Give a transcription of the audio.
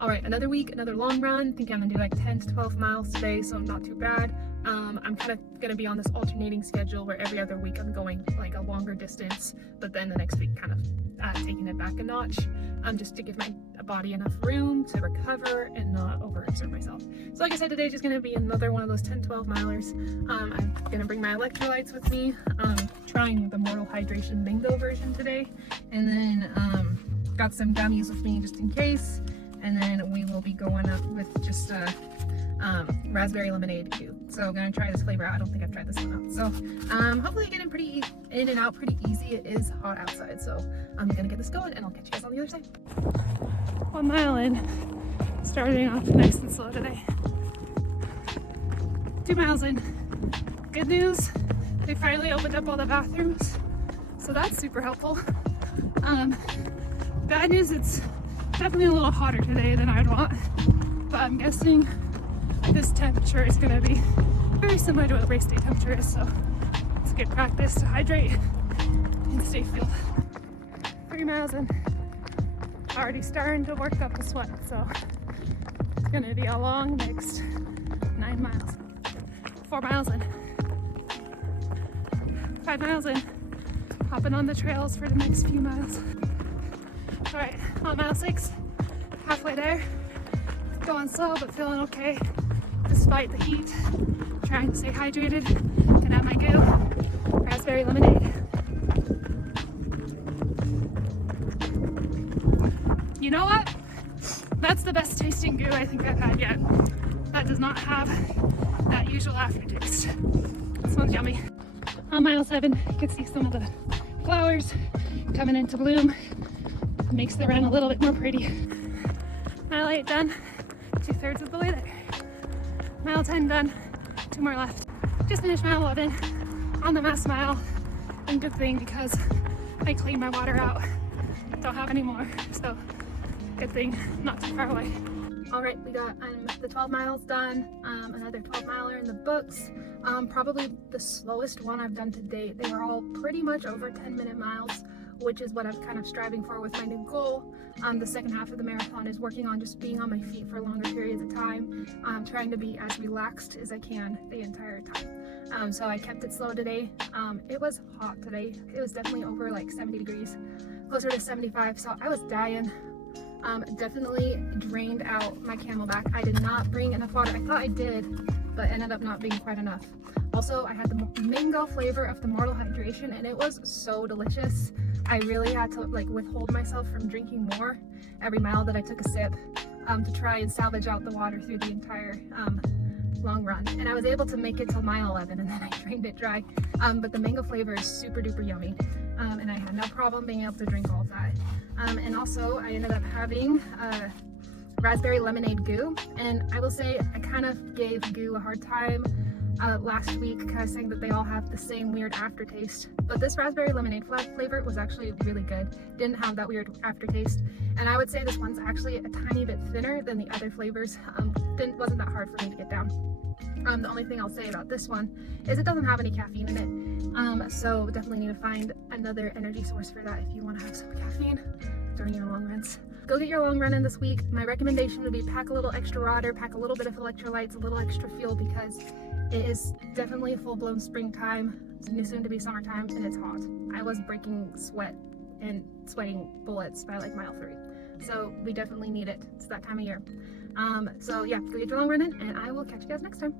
All right, another week, another long run. I think I'm gonna do like 10 to 12 miles today, so not too bad. I'm kind of gonna be on this alternating schedule where every other week I'm going like a longer distance, but then the next week kind of taking it back a notch, just to give my body enough room to recover and not overexert myself. So like I said, today's just gonna be another one of those 10-12 milers. I'm gonna bring my electrolytes with me. Trying the Mortal Hydration Mango version today, and then got some gummies with me just in case. And then we will be going up with just raspberry lemonade too. So I'm gonna try this flavor out. I don't think I've tried this one out. So hopefully get in and out pretty easy. It is hot outside, so I'm gonna get this going and I'll catch you guys on the other side. 1 mile in, starting off nice and slow today. 2 miles in. Good news, they finally opened up all the bathrooms, so that's super helpful. Bad news, it's definitely a little hotter today than I'd want, but I'm guessing this temperature is going to be very similar to what race day temperature is, so it's good practice to hydrate and stay fueled. 3 miles in, already starting to work up a sweat, so it's going to be a long next 9 miles. 4 miles in, 5 miles in, hopping on the trails for the next few miles. All right, on mile 6, halfway there, going slow but feeling okay despite the heat, trying to stay hydrated. Can have my goo, raspberry lemonade. You know what? That's the best tasting goo I think I've had yet. That does not have that usual aftertaste. This one's yummy. On mile 7, you can see some of the flowers coming into bloom. Makes the run a little bit more pretty. Mile 8 done, 2/3 of the way there. Mile 10 done, 2 more left. Just finished mile 11 on the last mile, and good thing because I cleaned my water out. Don't have any more, so good thing, not too far away. All right, we got the 12 miles done, another 12 miler in the books. Probably the slowest one I've done to date. They were all pretty much over 10-minute miles, which is what I'm kind of striving for with my new goal. The second half of the marathon is working on just being on my feet for longer periods of time. Trying to be as relaxed as I can the entire time. So I kept it slow today. It was hot today. It was definitely over like 70 degrees, closer to 75, so I was dying. Definitely drained out my Camelback. I did not bring enough water. I thought I did, but ended up not being quite enough. Also, I had the mango flavor of the Mortal Hydration, and it was so delicious. I really had to like withhold myself from drinking more every mile that I took a sip to try and salvage out the water through the entire long run. And I was able to make it till mile 11, and then I drained it dry. But the mango flavor is super duper yummy, and I had no problem being able to drink all of that. And also, I ended up having raspberry lemonade goo, and I will say I kind of gave goo a hard time last week, kind of saying that they all have the same weird aftertaste, but this raspberry lemonade flavor was actually really good. Didn't have that weird aftertaste, and I would say this one's actually a tiny bit thinner than the other flavors. Wasn't that hard for me to get down. The only thing I'll say about this one is it doesn't have any caffeine in it, so definitely need to find another energy source for that if you want to have some caffeine during your long runs. Go get your long run in this week. My recommendation would be pack a little extra water, pack a little bit of electrolytes, a little extra fuel, because it is definitely a full-blown springtime. It's soon to be summertime, and it's hot. I was breaking sweat and sweating bullets by like mile 3. So we definitely need it. It's that time of year. So yeah, go get your long run in, and I will catch you guys next time.